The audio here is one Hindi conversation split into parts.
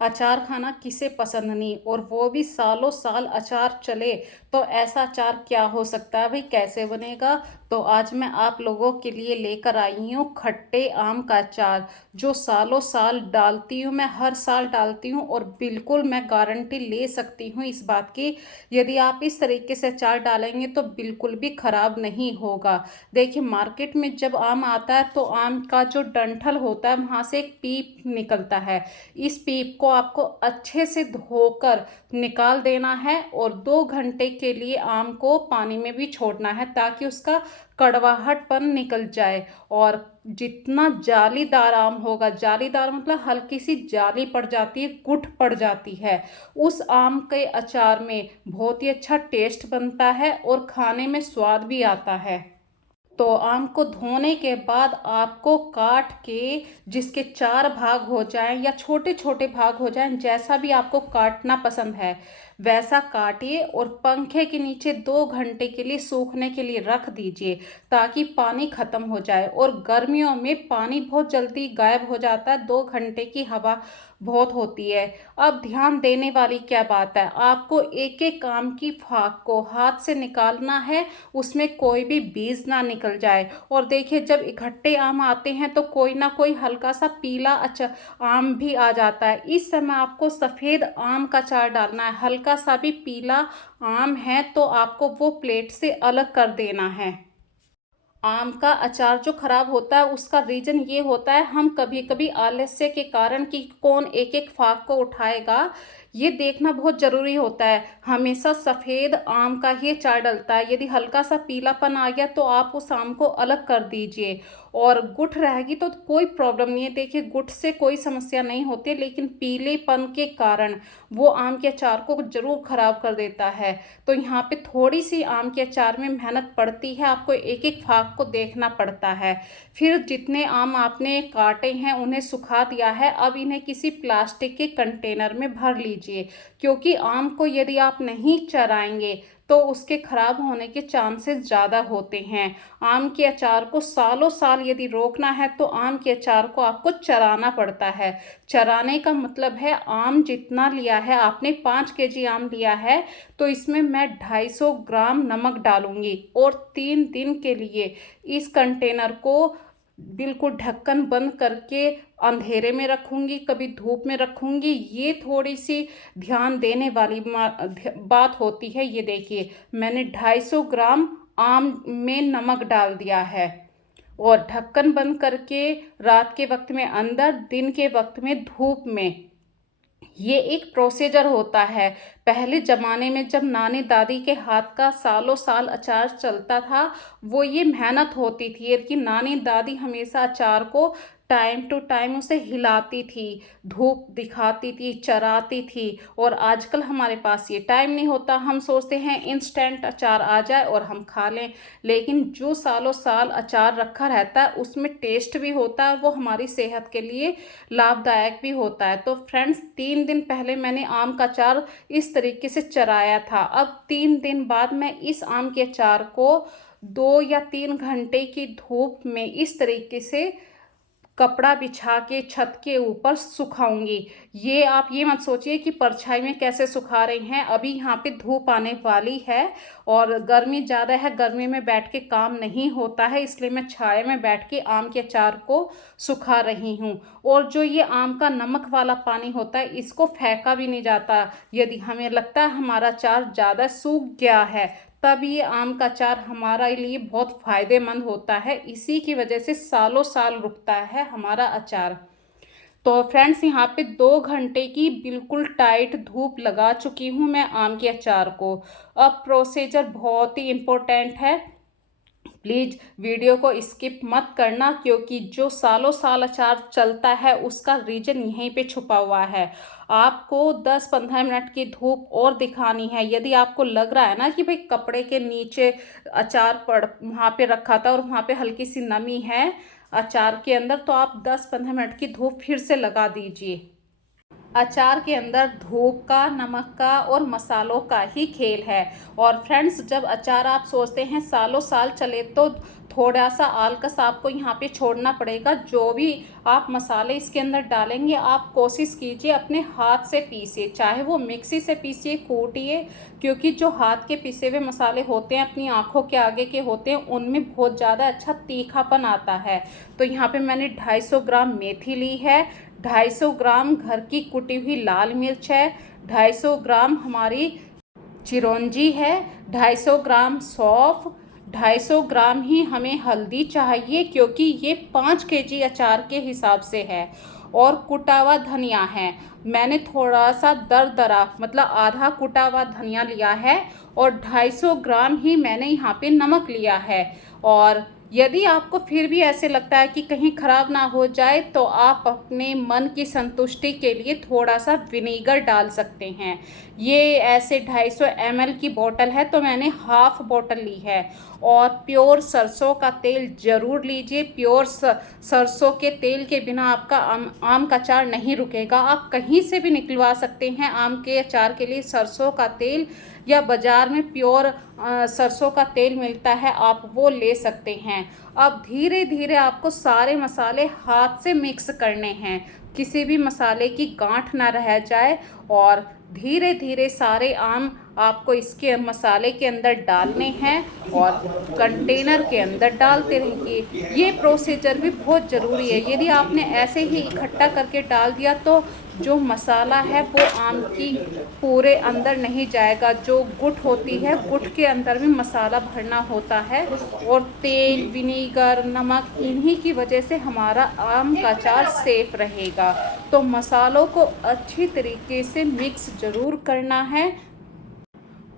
अचार खाना किसे पसंद नहीं, और वो भी सालों साल अचार चले। तो ऐसा अचार क्या हो सकता है भाई, कैसे बनेगा? तो आज मैं आप लोगों के लिए लेकर आई हूँ खट्टे आम का अचार, जो सालों साल डालती हूँ, मैं हर साल डालती हूँ, और बिल्कुल मैं गारंटी ले सकती हूँ इस बात की, यदि आप इस तरीके से अचार डालेंगे तो बिल्कुल भी खराब नहीं होगा। देखिए, मार्केट में जब आम आता है तो आम का जो डंठल होता है वहाँ से एक पीप निकलता है। इस पीप को आपको अच्छे से धोकर निकाल देना है, और 2 घंटे के लिए आम को पानी में भी छोड़ना है ताकि उसका कड़वाहटपन निकल जाए। और जितना जालीदार आम होगा, जालीदार मतलब हल्की सी जाली पड़ जाती है, गुठ पड़ जाती है, उस आम के अचार में बहुत ही अच्छा टेस्ट बनता है और खाने में स्वाद भी आता है। तो आम को धोने के बाद आपको काट के, जिसके 4 भाग हो जाएं या छोटे छोटे भाग हो जाएं, जैसा भी आपको काटना पसंद है वैसा काटिए, और पंखे के नीचे 2 घंटे के लिए सूखने के लिए रख दीजिए ताकि पानी खत्म हो जाए। और गर्मियों में पानी बहुत जल्दी गायब हो जाता है, 2 घंटे की हवा बहुत होती है। अब ध्यान देने वाली क्या बात है, आपको एक एक आम की फाक को हाथ से निकालना है, उसमें कोई भी बीज ना निकल जाए। और देखिए, जब इकट्ठे आम आते हैं तो कोई ना कोई हल्का सा पीला आम भी आ जाता है, इस समय आपको सफ़ेद आम का अचार डालना है। हल्का सा भी पीला आम है तो आपको वो प्लेट से अलग कर देना है। आम का अचार जो खराब होता है उसका रीज़न ये होता है, हम कभी कभी आलस्य के कारण कि कौन एक एक फाक को उठाएगा, ये देखना बहुत ज़रूरी होता है। हमेशा सफ़ेद आम का ही अचार डलता है, यदि हल्का सा पीलापन आ गया तो आप उस आम को अलग कर दीजिए। और गुठ रहेगी तो कोई प्रॉब्लम नहीं है, देखिए गुठ से कोई समस्या नहीं होती, लेकिन पीलेपन के कारण वो आम के अचार को ज़रूर खराब कर देता है। तो यहाँ पे थोड़ी सी आम के अचार में मेहनत पड़ती है, आपको एक एक फाक को देखना पड़ता है। फिर जितने आम आपने काटे हैं उन्हें सुखा दिया है, अब इन्हें किसी प्लास्टिक के कंटेनर में भर लीजिए, क्योंकि आम को यदि आप नहीं चराएंगे तो उसके खराब होने के चांसेस ज़्यादा होते हैं। आम के अचार को सालों साल यदि रोकना है तो आम के अचार को आपको चराना पड़ता है। चराने का मतलब है, आम जितना लिया है आपने, 5 केजी आम लिया है, तो इसमें मैं 250 ग्राम नमक डालूंगी, और 3 दिन के लिए इस कंटेनर को बिल्कुल ढक्कन बंद करके अंधेरे में रखूंगी, कभी धूप में रखूंगी। ये थोड़ी सी ध्यान देने वाली बात होती है। ये देखिए, मैंने 250 ग्राम आम में नमक डाल दिया है, और ढक्कन बंद करके रात के वक्त में अंदर, दिन के वक्त में धूप में। ये एक प्रोसीजर होता है। पहले ज़माने में जब नानी दादी के हाथ का सालों साल अचार चलता था, वो ये मेहनत होती थी कि नानी दादी हमेशा अचार को टाइम टू टाइम उसे हिलाती थी, धूप दिखाती थी, चराती थी। और आजकल हमारे पास ये टाइम नहीं होता, हम सोचते हैं इंस्टेंट अचार आ जाए और हम खा लें, लेकिन जो सालों साल अचार रखा रहता है उसमें टेस्ट भी होता है, और वो हमारी सेहत के लिए लाभदायक भी होता है। तो फ्रेंड्स, 3 दिन पहले मैंने आम का अचार इस तरीके से चराया था। अब 3 दिन बाद मैं इस आम के अचार को 2 या 3 घंटे की धूप में इस तरीके से कपड़ा बिछा के छत के ऊपर सुखाऊंगी। ये आप ये मत सोचिए कि परछाई में कैसे सुखा रही हैं, अभी यहाँ पे धूप आने वाली है और गर्मी ज़्यादा है, गर्मी में बैठ के काम नहीं होता है, इसलिए मैं छाया में बैठ के आम के अचार को सुखा रही हूँ। और जो ये आम का नमक वाला पानी होता है, इसको फेंका भी नहीं जाता। यदि हमें लगता है हमारा अचार ज़्यादा सूख गया है, तब ये आम का अचार हमारे लिए बहुत फ़ायदेमंद होता है, इसी की वजह से सालों साल रुकता है हमारा अचार। तो फ्रेंड्स, यहाँ पे 2 घंटे की बिल्कुल टाइट धूप लगा चुकी हूँ मैं आम के अचार को। अब प्रोसीजर बहुत ही इम्पोर्टेंट है, प्लीज़ वीडियो को स्किप मत करना, क्योंकि जो सालों साल अचार चलता है उसका रीज़न यहीं पे छुपा हुआ है। आपको 10-15 मिनट की धूप और दिखानी है। यदि आपको लग रहा है ना कि भाई कपड़े के नीचे अचार पड़ वहाँ पे रखा था और वहाँ पे हल्की सी नमी है अचार के अंदर, तो आप 10-15 मिनट की धूप फिर से लगा दीजिए। अचार के अंदर धूप का, नमक का और मसालों का ही खेल है। और फ्रेंड्स, जब अचार आप सोचते हैं सालों साल चले, तो थोड़ा सा आलकस आपको यहाँ पे छोड़ना पड़ेगा। जो भी आप मसाले इसके अंदर डालेंगे आप कोशिश कीजिए अपने हाथ से पीसिए, चाहे वो मिक्सी से पीसिए, कूटिए, क्योंकि जो हाथ के पिसे हुए मसाले होते हैं अपनी आँखों के आगे के होते हैं उनमें बहुत ज़्यादा अच्छा तीखापन आता है। तो यहाँ पे मैंने 250 ग्राम मेथी ली है, 250 ग्राम घर की कुटी हुई लाल मिर्च है, 250 ग्राम हमारी चिरौंजी है, 250 ग्राम सौंफ, 250 ग्राम ही हमें हल्दी चाहिए क्योंकि ये 5 केजी अचार के हिसाब से है, और कुटा हुआ धनिया है। मैंने थोड़ा सा दरदरा मतलब आधा कुटा हुआ धनिया लिया है, और 250 ग्राम ही मैंने यहाँ पे नमक लिया है। और यदि आपको फिर भी ऐसे लगता है कि कहीं ख़राब ना हो जाए तो आप अपने मन की संतुष्टि के लिए थोड़ा सा विनेगर डाल सकते हैं। ये ऐसे 250 ml की बोतल है तो मैंने हाफ बोतल ली है। और प्योर सरसों का तेल ज़रूर लीजिए। प्योर सरसों के तेल के बिना आपका आम का अचार नहीं रुकेगा। आप कहीं से भी निकलवा सकते हैं आम के अचार के लिए सरसों का तेल, या बाज़ार में प्योर सरसों का तेल मिलता है आप वो ले सकते हैं। अब धीरे धीरे आपको सारे मसाले हाथ से मिक्स करने हैं, किसी भी मसाले की गांठ ना रह जाए, और धीरे धीरे सारे आम आपको इसके मसाले के अंदर डालने हैं और कंटेनर के अंदर डालते रहिए। ये प्रोसीजर भी बहुत ज़रूरी है। यदि आपने ऐसे ही इकट्ठा करके डाल दिया तो जो मसाला है वो आम की पूरे अंदर नहीं जाएगा। जो गुठ होती है, गुठ के अंदर भी मसाला भरना होता है, और तेल, विनीगर, नमक, इन्हीं की वजह से हमारा आम का अचार सेफ रहेगा। तो मसालों को अच्छी तरीके से मिक्स ज़रूर करना है।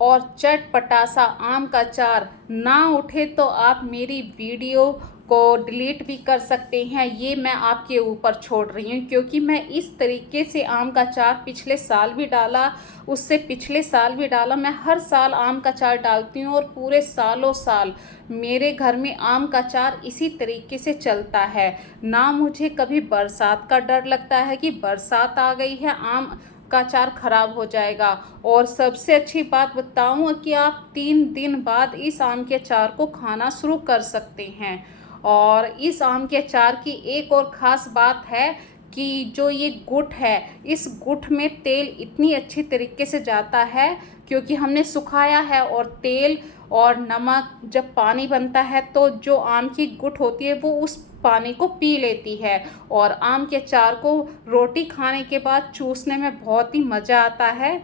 और चटपटा सा आम का अचार ना उठे तो आप मेरी वीडियो को डिलीट भी कर सकते हैं, ये मैं आपके ऊपर छोड़ रही हूँ। क्योंकि मैं इस तरीके से आम का अचार पिछले साल भी डाला, उससे पिछले साल भी डाला, मैं हर साल आम का अचार डालती हूँ, और पूरे सालों साल मेरे घर में आम का अचार इसी तरीके से चलता है। ना मुझे कभी बरसात का डर लगता है कि बरसात आ गई है आम का अचार ख़राब हो जाएगा। और सबसे अच्छी बात बताऊं कि आप 3 दिन बाद इस आम के अचार को खाना शुरू कर सकते हैं। और इस आम के अचार की एक और ख़ास बात है कि जो ये गुठ है, इस गुठ में तेल इतनी अच्छी तरीके से जाता है क्योंकि हमने सुखाया है, और तेल और नमक जब पानी बनता है तो जो आम की गुठ होती है वो उस पानी को पी लेती है, और आम के अचार को रोटी खाने के बाद चूसने में बहुत ही मज़ा आता है।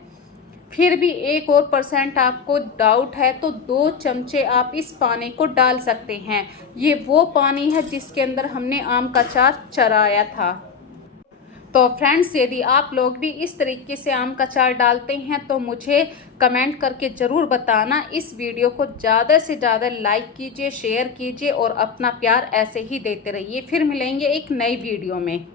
फिर भी 1 और % आपको डाउट है तो 2 चमचे आप इस पानी को डाल सकते हैं। ये वो पानी है जिसके अंदर हमने आम का अचार चढ़ाया था। तो फ्रेंड्स, यदि आप लोग भी इस तरीके से आम का अचार डालते हैं तो मुझे कमेंट करके ज़रूर बताना। इस वीडियो को ज़्यादा से ज़्यादा लाइक कीजिए, शेयर कीजिए, और अपना प्यार ऐसे ही देते रहिए। फिर मिलेंगे एक नई वीडियो में।